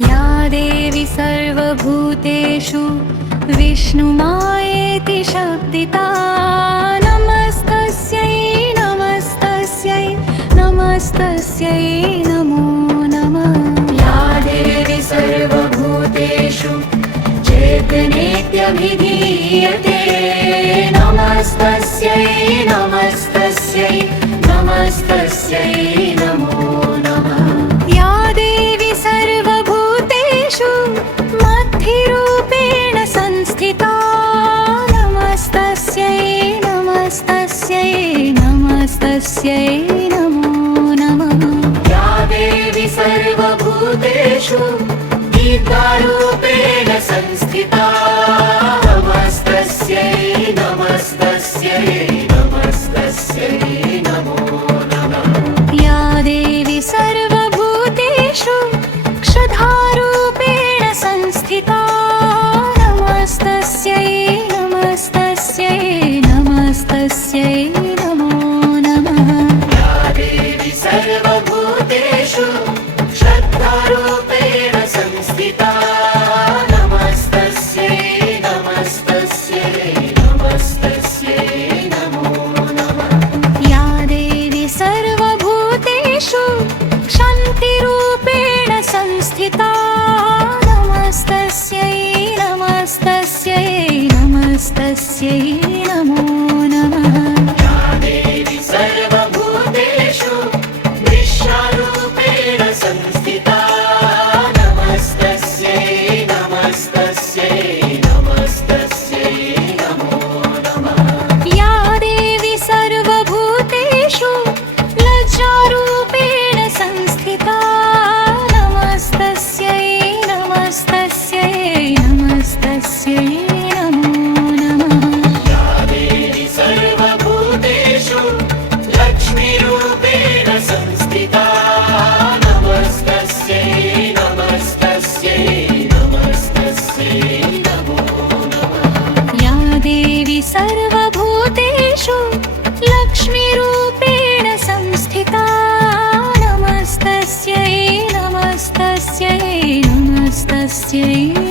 या देवी सर्वभूतेषु विष्णुमायेति शब्दिता नमस्तस्यै नमस्तस्यै नमस्तस्यै नमो नमः। या देवी सर्वभूतेषु चैतन्येत्यभिधीयते नमस्तस्यै नमस्तस्यै नमस्तस्यै नमो नमः। या देवी सर्वभूतेषु मद्धिरूपेण संस्थिता नमस्तस्यै नमस्तस्यै नमस्तस्यै नमो नमः। या देवी सर्वभूतेषु दीर्घरूपेण संस्थिता नमस्तस्यै नमस्तस्यै नमस्तस्यै नमो नमः। या देवी सर्वभूतेषु क्षुधारूपेण संस्थिता नमस्तस्यै नमस्तस्यै नमस्तस्यै नमो नमः। या देवी सर्वभूतेषु श्रद्धारूपेण संस्थिता नमस्तस्यै नमस्तस्यै नमस्तस्यै नमो नमः। या देवी सर्वभूतेषु क्षान्तिरूपेण संस्थिता नमस्तस्यै नमस्तस्यै नमस्तस्यै नमो नमः। या देवी सर्वभूतेषु दृश्यरूपेण संस्थिता नमस्तस्यै नमस्तस्यै नमस्तस्यै नमो नमः। या देवी सर्वभूतेषु लज्जारूपेण संस्थिता नमस्तस्यै नमस्तस्यै नमस्तस्यै नमो नमः। या देवी सर्वभूतेषु लक्ष्मीरूपेण संस्थिता नमस्तस्यै नमस्तस्यै नमस्तस्यै नमो नमः। या देवी सर्वभूतेषु लक्ष्मीरूपेण संस्थिता नमस्तस्यै नमस्तस्यै नमस्तस्यै